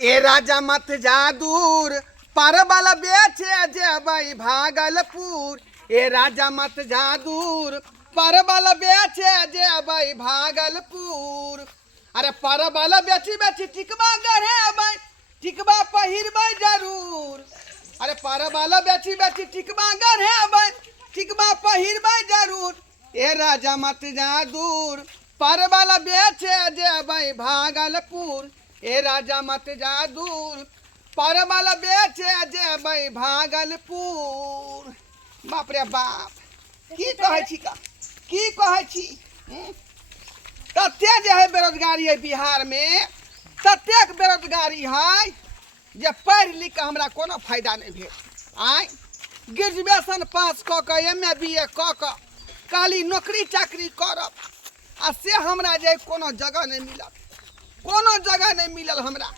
ए राजा मत जा दूर परबल बेचे जेबई भागलपुर। ए राजा मत जा दूर परबल बेचे जेबई भागलपुर। अरे परबल बेची बेची टिकबा गढ़ेबै टिकबा पहिरबै जरूर। अरे परबल बेची बेची टिकबा गढ़ेबै टिकबा पहिरबै जरूर। ए राजा मत जा दूर परबल बेचे जेबई भागलपुर। ए राजा मत जा दूर परबल बेचे जेबई भागलपुर। बाप रे बाप की कहै छी की कहै छी। तते जे है बेरोजगारी है बिहार में, ततेक बेरोजगारी है जे पढ़ लिख के हमरा कोनो फायदा नहीं भेल। आइ ग्रेजुएशन पास क के MA BA क के खाली नौकरी चाकरी करब आ से हमरा जे कोनो जगह नहीं मिलत, कोनो जगह नहीं मिलल हमरा।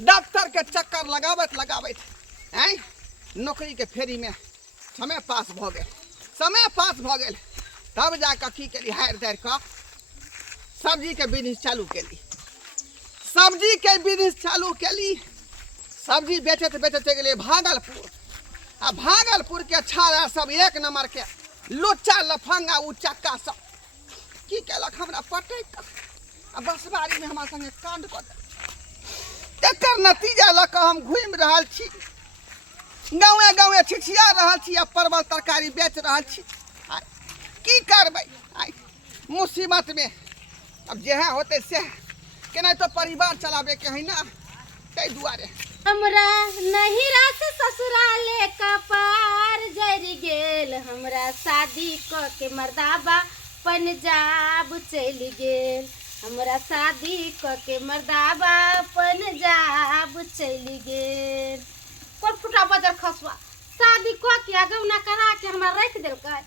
डॉक्टर के चक्कर लगाबत लगाबत आइ नौकरी के फेरी में समय पास भ गेल, समय पास भ गेल। तब जाकर की करी, हार दार के सब्जी के बिजनेस चालू केली, सब्जी के बिजनेस चालू केली। सब्जी बेचते बेचते गेले भागलपुर। आ भागलपुर के छाड़ा सब एक नंबर के लोचा लफंगा उचक्का सब की केलक हमरा पटक आ बसबारी में हमारा संगे कांड कर तेकर नतीजा लऽ कऽ हम घूमि रहल छी, गाँवे गाँवे छिछिया रहल छी आ परवल तरकारी बेच रहल छी। आइ की करबै, आइ मुसीबत में अब जेहे होते से केना तो परिवार चलाबे के है ना, तै दुआरे हमरा नहिरा से ससुराले का पार जरि गेल। हमरा शादी क के मर्दाबा पंजाब चलि गेल। हमरा शादी क के मर्दाबा पंजाब चलि गेल। कोन फुटा बजर खसवा शादी क के अगौना करा के हमरा रख देलकै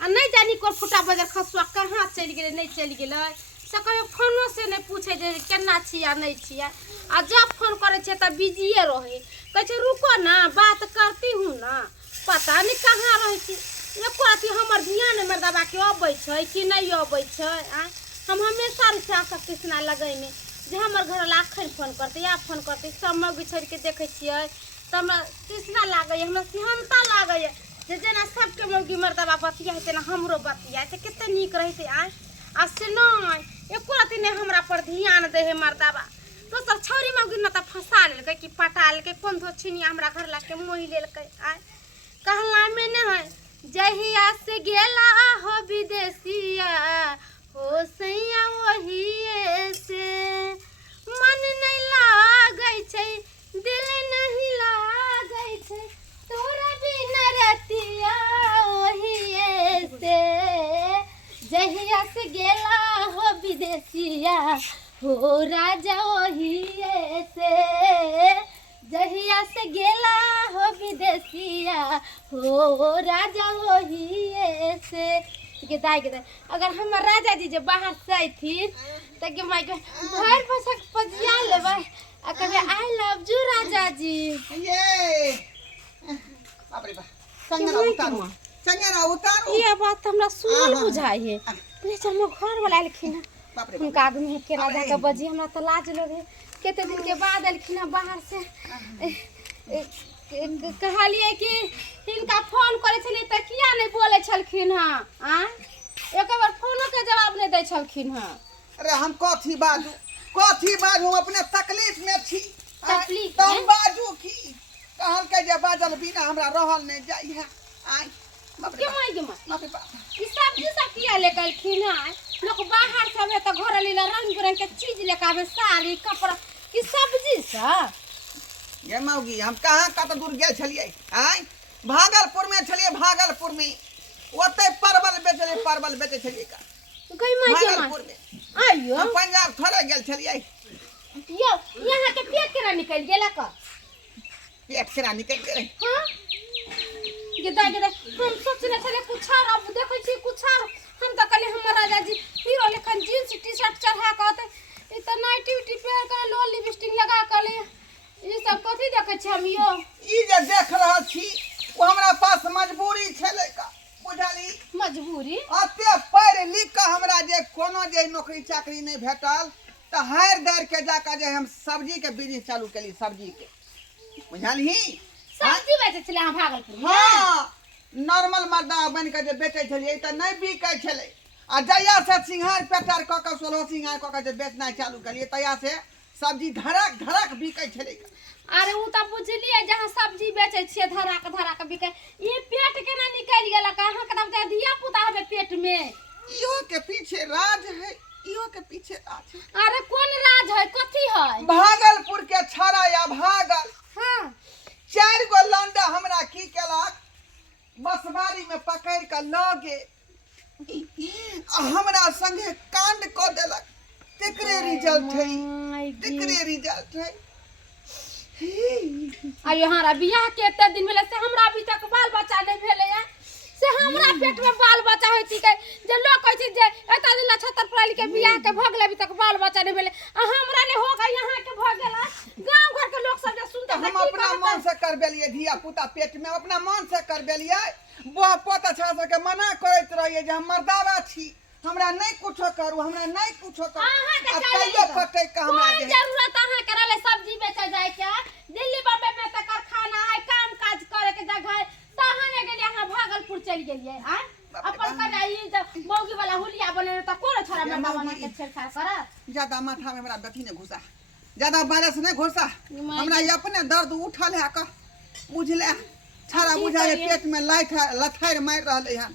आ नहीं जानी कोन फुटा बजर खसवा कहाँ चलि गेलै नहीं चलि गेलै से कहियो फोनो से नहीं पूछे जे केना छिया नहीं छिया। आ जब फोन करे छे त बिजिए रहे, कहे छे रुको ना बात करती हूँ ना, पता नहीं कहाँ रहे छी। एको अथी हमर ध्यान मर्दबा के अबै छै कि नहीं अबै छै। हम हमेशा रिक्शा से कृष्णा लगैने जे हमर घर वाला अखन फोन करते या फोन करते समय बिछड़ के देखे छियै त हमरा कृष्णा लागै, हमरा सिहनता लागै जे जेना सबके मौगी मर्दबा बतिया तेना हमरो बतिया से कते नीक रहते। आ से नहीं एको अथी नहीं हमरा पर ध्यान दे है मर्दबा। तो सब छौरी मौगी न त फंसा लेलकै कि पटा लेलकै, कोन धो छिनिया हमरा घर ला के मोहि लेलकै। कहला में न है जहिया से गेला हो विदेशिया हो सैया वही से मन नहीं लागै छै दिल नहीं लागै छै तोरा बिना रतिया वही से। जहिया से गेला हो विदेशिया हो राजा वही से। जहिया से गेला हो विदेशिया हो राजा वही से। दाई अगर हमर राजा जी जो बाहर से आइथिन त के माई के घर पसक पजिया लेबै आ कहबे आई लव यू राजा जी। ये बाप रे बाप संगना उतारू, संगना उतारू। ये बात हमरा सुन बुझाई है। ले चल हम घर वाला एलखिन उनका आदमी केना जाके बजी हमरा त लाज लगे। केते दिन के बाद एलखिन बाहर से कहलिए कि इनका फोन करे छली त किया नहीं बोले छलखिन हां। एक बार फोनो के जवाब नहीं दै छलखिन हां। अरे हम कथी बाजू अपने तकलीफ में छी। तकलीफ तुम बाजू की कहल के जे बाजल बिना हमरा रहल नहीं जाई है। आई बाप रे बाप ई सब्जी सब किया लेकर एलखिन हां। लोग बाहर से आवे त घर लीला रंग बिरंग के चीज लेके आवे, साड़ी कपड़ा ई सब्जी सब। ये मौगी हम कहाँ कत दूर गेल छलिए, आई भागलपुर में छलिए, भागलपुर में ओते परवल बेचे छलिए का गई माई के भागलपुर में। आइयो हम पंजाब थोड़े गेल छलिए। यो यहाँ के पेट केना निकल गेला का पेट केना निकल गेलै। हां गेदा हम सोचले छले कुछ और अब देखै छी कुछ और। हम त कहले हमर राजा जी हीरो लेखन जींस टी-शर्ट चढ़ा के आते ई त नाइटी उटी पहन के लो लिपस्टिक लगा के ले ई सब कथि देखै छी हम। यो ई जे देख रहल छी वो हमरा पास मजबूरी छलै का, बुझली मजबूरी अते पढ़ लिख के हमरा जे कोनो जे नौकरी चाकरी नहीं भेटल तो हर दर के जाकर जे हम सब्जी के बिजनेस चालू कली सब्जी के बुझलही सब्जी बेचे छले अहाँ भागलपुर में हाँ नॉर्मल मर्दा बन के जे बेचे छलिए त नहीं बिकै छले आ जया से सिंघार पेटार क के 16 सिंघार क के जे बेचना चालू कलिए तया से सब्जी धड़क धड़क बिकै छले अरे उ त बुझलिए जहां सब्जी बेचे छिए धड़ाक धड़ाक बिकै ई पेट केना निकल गेल कहां के दम धिया पुता हबे पेट में इहो के पीछे राज है इहो के पीछे राज है अरे कौन राज है कथी है भागलपुर के छड़ा या भागल हां 4 गो लंडा हमरा की केलक बसबारी में पकड़ के लगे हमरा संगे कांड क देलक तेकरे रिजल्ट है तेकरे रिजल्ट है आयो हमारा बियाह के एते दिन भेले से हमरा अभी तक बाल बच्चा नहीं भेले है से हमरा पेट में बाल बच्चा होती के जे लोग कहै छै जे एता दिन 76 पढ़ाई के बियाह के भगले अभी तक बाल बच्चा नहीं भेले हमरा ले हो गई यहां के भ गेला गांव घर के लोग सब जे सुनते हम अपना मन से करबेलिए धिया पुता पेट में अपना मन से करबेलिए बुआ पोता छा के मना करैत रहिए जे हम मर्दावा छी हमरा नहीं कुछो करू हमरा नहीं कुछो करू आ कहियो फटे का हमरा दे जरूरत अहां करले सब्जी बेचे जाय के दिल्ली बॉम्बे में त कारखाना है काम काज करे के जगह है तहां गेलिए अहां भागलपुर चल गेलिए आ अपन कनाई मौगी वाला हुलिया बने त कोन छोरा में बाबा के छेड़छाड़ करत ज्यादा माथा में हमरा बेटी ने घुसा ज्यादा बारिश ने घुसा हमरा ये अपने दर्द उठल है का बुझले छाड़ा बुझाए पेट में लथार मार रहले हन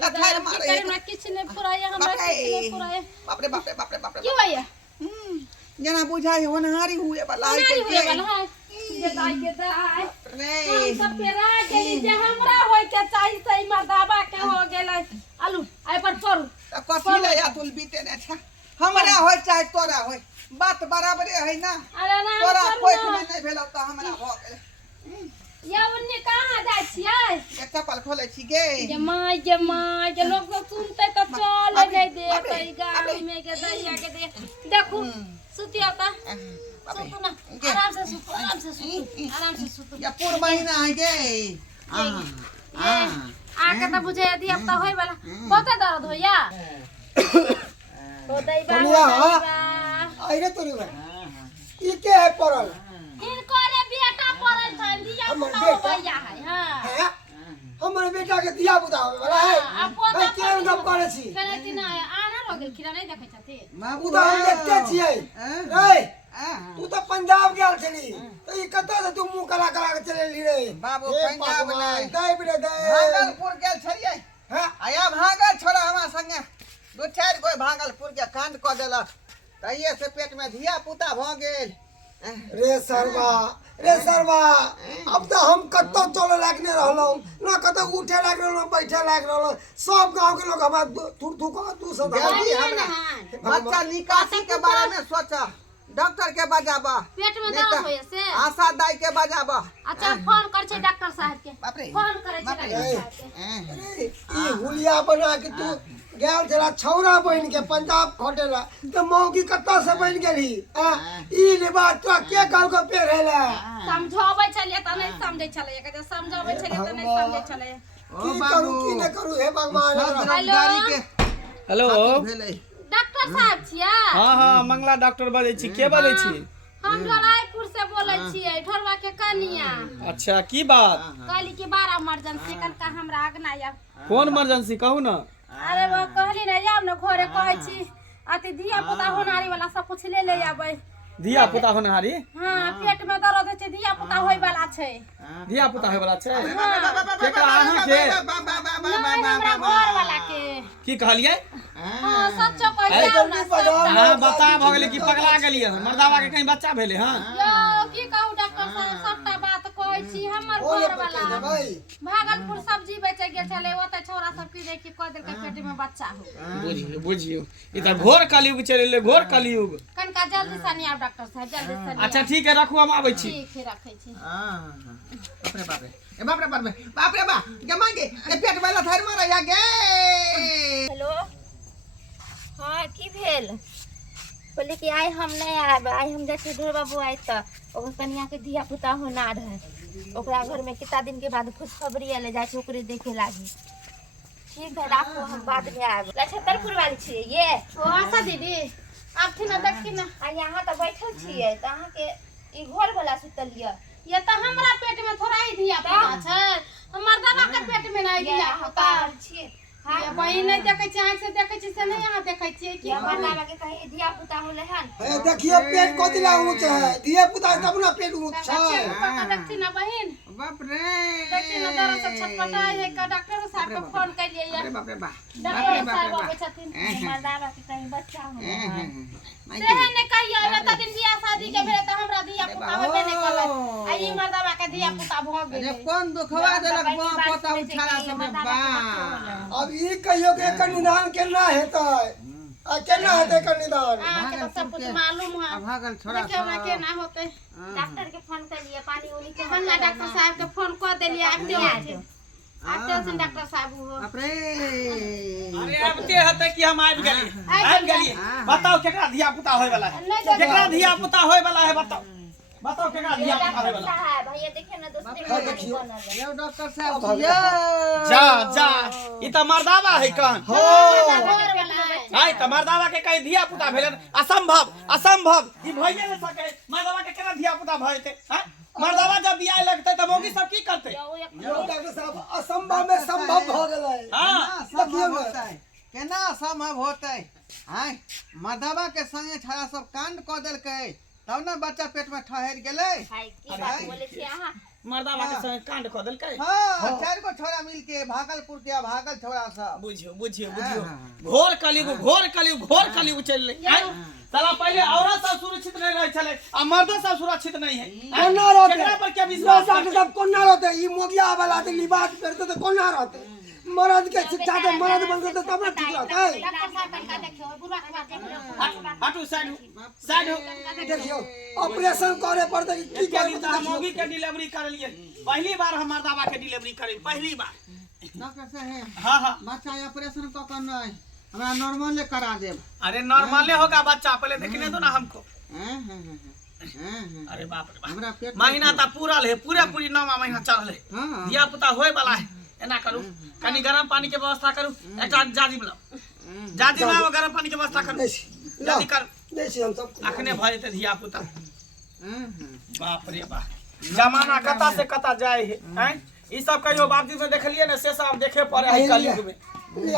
लथार मारे हमरा किछ ने पुराया हमरा किछ ने पुराया बाप रे बाप रे बाप रे बाप रे की होया जना बुझाए होनहारी हुए वाला है हुए वाला है ये दाई के दाई रे हम सब पेरा गेली जे हमरा होय के चाहि सही मर्दाबा के हो गेलै आलू आई पर छोड़ू त कथि ले या तुल बीते ने अच्छा हमरा होय चाहे तोरा होय बात बराबरे है ना अरे ना तोरा कोई में नहीं भेलौ त हमरा भ गेल ये उन्ने कहां जाय छियै एक चप्पल खोले छी गे ये माय जे लोग सब सुनते त चल नहीं देतै गांव में के दैया के दे देखू सुतिया का सुतू ना आराम से सुतू आराम से सुतू या पूर महीना है गे आके त बुझे यदि अब त होय वाला बहुत दर्द होया हो दई बा आइरे तोरी बा ई के है परल इनको रे बेटा पड़ल छ दिया पुता हो भैया है हां हमर बेटा के दिया बुता होवे वाला है भाई केन गप करे छी करे दिन आनर हो गेल खिरा नहीं देखै छथि बाबू तो हम देखते छियै रे तू तो पंजाब गेल छली तो ई कत से तू मुंह कला कला के चलेली रे बाबू पंजाब नहीं दई बिरे दई भागलपुर गेल छलिए हां आया भागल छोरा हमरा संगे 2-4 गो भागलपुर के कांड क देलक तइए से पेट में धिया पुता भ गेल रे सरवा अब तो हम कत्तो चले लागने रहलो ना कतो उठे लाग रहलो बैठे लाग रहलो सब गांव के लोग हमरा थू तू सब जल्दी हमरा बच्चा निकासी के बारे में सोचा डॉक्टर के बजाबा पेट में दर्द होय से आशा दाई के बजाबा अच्छा फोन कर छै डॉक्टर साहब के बाप रे फोन करे छै डॉक्टर साहब के ई हुलिया बना के तू गेल तेरा छौरा बन के पंजाब खटेला तो मौगी कत्ता से बन गेली ई ले बात तो के कहल को पेरेला समझाबै छलिए त नहीं समझै छलिए के समझाबै छलिए त नहीं समझै छलिए की करू की न करू हे भगवान हेलो डॉक्टर साहब छियै हाँ हाँ मंगला डॉक्टर बजै छी के बजै छी हम रायपुर से बोलै छियै ठोरवा के कनिया अच्छा की बात कहली कि बड़ा इमरजेंसी कनका हमरा आगना या कौन इमरजेंसी कहू ना अरे वो कहली ना आब न घरे कहै छी अति धिया पुता होनारी वाला सब कुछ ले ले आबै धिया पुता होनहारी हां पेट में दर्द छै धिया पुता होय वाला छै धिया पुता होय वाला छै केकरा अहाँ के हमरा घर वाला के की कहलिए हां सच्चो कहै छी हां बता भ गेलै कि पगला गेलिए मर्दावा के कहीं बच्चा भेले हां यो की कहू डॉक्टर साहब सबटा बात कहै छी हमर घर वाला भागलपुर सब्जी बेचे गेल छले ओते छोरा सब की देखि कह देल के पेट में बच्चा हो बुझियो ई त घोर कलयुग चलेले घोर कलयुग कनका जल्दी सनी आब डॉक्टर साहब जल्दी सनी अच्छा ठीक है रखू हम आबै छी ठीक है रखै छी बाप रे बाप रे ए बाप रे बाप रे बाप रे बाप के मांगे ए पेट वाला थर मारा या गे हेलो हां की भेल बोले कि आइ हम नहीं आब आइ हम जैसे ढोर बाबू आइ त ओकर कन्या के धिया पुता होना रहे ओकरा घर में कितना दिन के बाद खुशखबरी आले जाय छै ओकरे देखे लागी ठीक है राखो हम बाद में आब 76 वाली छियै ये ओ आशा दीदी आप थी ना देखी ना आ यहाँ तो बैठल छियै त अहाँ के ई घर वाला सुतलिए ये तो हमरा पेट में थोड़ा ही दिया पता छै मर्दाना के पेट में नहीं दिया होता छियै ये बहिन नहीं देखे छी आंख से देखे छी से नहीं यहाँ देखे छी की हमर नाम के कहीं धिया पुता होले हन ए देखिए पेट को दिला ऊंच है दिए पुता तब ना पेट ऊंच है पता देखती ना बहिन बाप रे देखती ना दर्द से छटपटा है का डॉक्टर साहब को फोन कर लिए अरे बाप रे बाप डॉक्टर साहब आवे छथिन मर्दावा के कहीं बच्चा होले सेहे ने कहियो ये त दिन बियाह शादी के भेले त हमरा दिया पुता होबे नहीं कले आ ई मर्दावा के दिया पुता भ अरे गेल कौन दुखवा देलक बा पता उछाला सब बा अब ई कहियो के एकर निदान केना हेतै आ केना हेतै एकर निदान हां के तो सब कुछ मालूम है भागल छोड़ा देखियो ना के ना होते डॉक्टर के फोन कर लिए पानी उनी के हन्ना डॉक्टर साहब के फोन कर देलिए आते से डॉक्टर साहब हो बाप रे अरे अब ते हते कि हम आबि गेली बताओ केकरा धिया पुता होय वाला है नहीं केकरा धिया पुता होय वाला है बताओ बताओ केकरा धिया पुता होय वाला है साहब भैया देखे ना दूसरे हाँ, के देखियो। बनल यो डॉक्टर साहब यो जा जा ई त मर्दावा है कन हो घर वाला है हाय त मर्दावा के कहीं धिया पुता भेलन असंभव असंभव ई भइए न सके मर्दावा के केना धिया पुता भइते हैं मर्दावा जब बियाह लगते त मौगी सब की करते यो डॉक्टर साहब असंभव में संभव भ गेलै हां देखिए ना। होता है केना संभव होतै हाय मर्दवा के संगे छाड़ा सब कांड क देलकै तब ना बच्चा पेट में ठहर गेलै भाई की बात बोले छी अहाँ मर्दावा के संग कांड क देलकै हां चार गो छोरा मिलके भागलपुर के भागल छोरा सब बुझियो बुझियो बुझियो घोर कलयुग चलले साला पहले औरत सब सुरक्षित नहीं रहे चले आ मर्दो सब सुरक्षित नहीं है कोना रहते केकरा पर क्या विश्वास डॉक्टर साहब कोना रहते ई मोगिया वाला ते लिबास करते तो कोना रहते मर्द के शिक्षा दे मर्द बन गए तब ना ठीक रहते डॉक्टर साहब का देखियो बुरा के बात देख हटू साइड हो देखियो ऑपरेशन करे पड़ते की केली करे त मौगी के डिलीवरी कर लिए पहली बार हम मर्दावा के डिलीवरी करी पहली बार डॉक्टर साहब हां हां बच्चा ऑपरेशन क कर नहीं हमरा नॉर्मल करा देब अरे नॉर्मले होगा बच्चा पहले देखने दो ना हमको हां हां हां अरे बाप रे बाप हमरा पेट महीना त पूरा है पूरी 9 महीना चल है हां धिया पुता होय वाला है एना करू कनी गरम पानी के व्यवस्था करू एकटा जाजी बुलाओ जाजी में गरम पानी के व्यवस्था करू जल्दी कर देखिए हम सब अखने भ जेते धिया पुता बाप रे बाप जमाना कता से कता जाए है हैं ई सब कहियो बाबजी में देखलिए ना से सब देखे पड़े है कलयुग में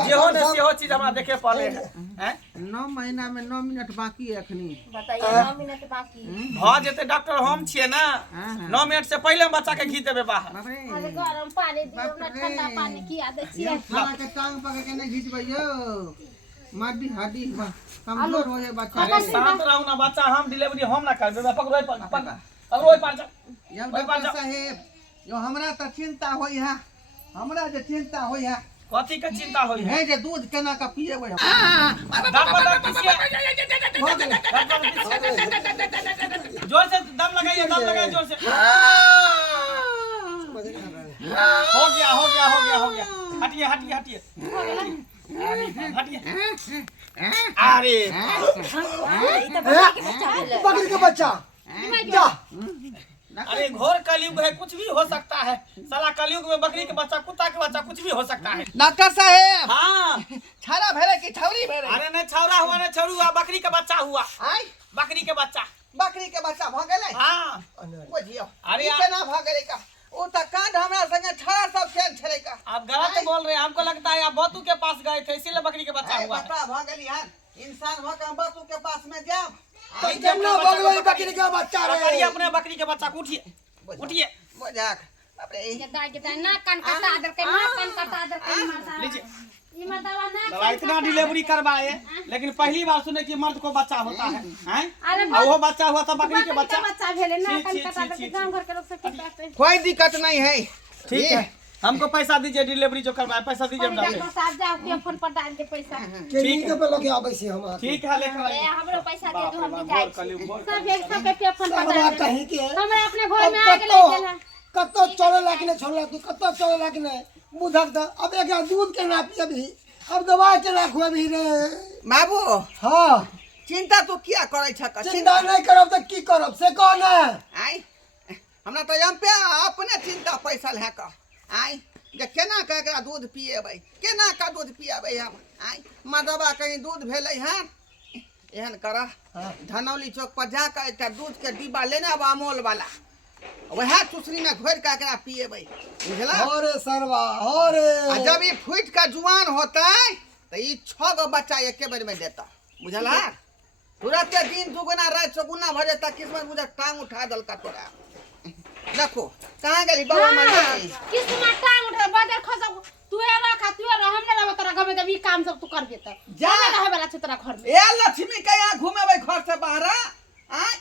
जेहो ने सेहो चीज हमरा देखे पड़े है हैं 9 महीना में 9 मिनट बाकी है अखनी बताइए 9 मिनट बाकी भ जेते डॉक्टर हम छिए ना 9 मिनट से पहले हम बच्चा के घी देबे बाहर बाप रे अरे गरम पानी दियो ना ठंडा पानी किया दे छिए खाना के टांग पकड़ के नहीं घींचबै यो माटी हड्डी कमजोर हो जाए बच्चा अरे शांत रहू ना बच्चा हम डिलीवरी हम ना करबे पकड़ोय पकड़ोय पार जा यम डॉक्टर साहेब यो हमरा त चिंता होई है हमरा जे चिंता होई है कथी के चिंता होई है है जे दूध केना का पिएबै डॉक्टर किसके जोर से दम लगाइए जोर से हो गया हटिए अरे बकरी के बच्चा जा अरे घोर कलयुग है कुछ भी हो सकता है साला कलयुग में बकरी के बच्चा कुत्ता के बच्चा कुछ भी हो सकता है डॉक्टर साहेब हाँ छाड़ा भेले कि छौरी भेले अरे नहीं छौरा हुआ नहीं छौरू हुआ बकरी के बच्चा हुआ आई बकरी के बच्चा बकरी के बच्चा भ गेलै हाँ बुझियो अरे ई केना भ गेलै का ओ त कांड हमरा संगे छाड़ा सब खेल छलै का आप गलत बोल रहे हैं हमको लगता है आप बतू के पास गए थे इसीलिए बकरी के बच्चा हुआ है। बता भ गेली हन इंसान भ के बतू के पास में जाम तो केना बगलै बकरी के बच्चा पकड़िए रे अपने बकरी के बच्चा को उठिए बुझाक बाप रे ये गाय के ना कान कटा दर के ना कान कटा दर के मरदा लीजिए ई मर्दावा ना दवा इतना डिलीवरी करवाए लेकिन पहली बार सुने कि मर्द को बच्चा होता है हैं अरे और वो बच्चा हुआ था बकरी के बच्चा बच्चा भेले ना छी, कान छी, कटा दर छी, के छी, गांव घर के लोग से कहते कोई दिक्कत नहीं है ठीक है हमको पैसा दीजिए डिलीवरी जो करवाए पैसा दीजिए हम डाल डॉक्टर साहब जाओ के फोन पर डाल दे पैसा केनी के पे लगे आबै छी हम ठीक है लेकर ए आइए हमरो पैसा दे दो हम जाई छी सब एक सब के फोन पर सब डाल बात दे कहीं के हमरा अपने घर में आ गेले चला कत्तो चले लाग ने छोड़ला तू कत्तो चले लाग ने बुझक द अब एक दूध के ना पियबी अब दवाई के ना खुआबी रे बाबू हां चिंता तू किया करै छ चिंता नहीं करब त की करब से कह ना आई हमरा त हम पे अपने चिंता पैसा है का आई जे केना का एकरा दूध पिएबै केना का दूध पिएबै हम आई मदवा कहीं दूध भेलै हन एहन करा हाँ। धनौली चौक पर जाकर एक दूध के डिब्बा लेने अब अमोल वाला वह चुसरी में घोर के एकरा पिएबै बुझला अरे सरवा अरे आ जब ये फूट का जुआन होता तो ये 6 गो बच्चा एके बेर में देता बुझला तुरंत दिन दुगुना रात चौगुना भर जाता किस्मत बुझा टांग उठा दल का तोरा देखो कहाँ गली बाबा माली किस्मत टांग उठा बाजार खसा तू रखा तू हम ना रह तोरा घर में जब ई काम सब तू कर देता जा। रहे वाला छ तोरा घर में ए लक्ष्मी के यहाँ घूमेबै घर से बाहर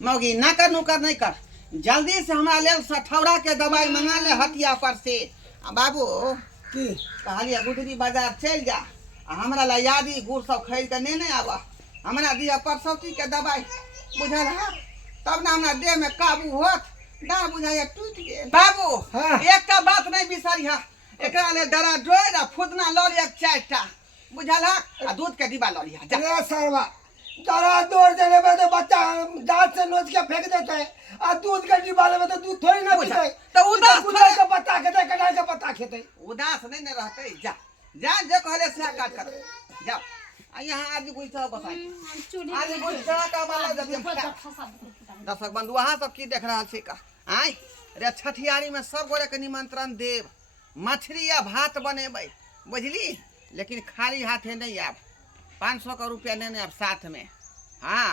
मौगी ना कर नुकर नहीं कर जल्दी से हमरा लेल सठौरा के दवाई मंगा ले हटिया पर से आ बाबू की कहलिए गुदरी बाजार चल जा आ हमरा ला यादी गुड़ सब खरीद के नहीं आवा हमरा दिया परसौती के दवाई बुझल है तब ना हमरा देह में काबू होत ना बुझाया टूट गेल बाबू हाँ। एकटा बात नहीं बिसरिहा एकरा ले डरा डोर आ फुदना लऽ लिया 4टा बुझल है आ दूध के डिब्बा लऽ लिया जा अरे सरवा जरा दूर देने में तो बच्चा दांत से नोच के फेंक देता है और दूध का डिब्बा में तो दूध थोड़ी ना पीता है तो उदास कुल्हड़ का पत्ता खेते कटाई का पत्ता खेते उदास नहीं न रहते जा जा जो कहले से काट कर जा आ यहाँ आज कोई सब बताई आज कोई का वाला जब दर्शक बंधु वहाँ सब की देख रहा छे का आय रे छठियारी में सब गोरे के निमंत्रण देव मछली या भात बनेबै बुझली लेकिन खाली हाथे नहीं आब 500 का रुपया लेने अब साथ में हाँ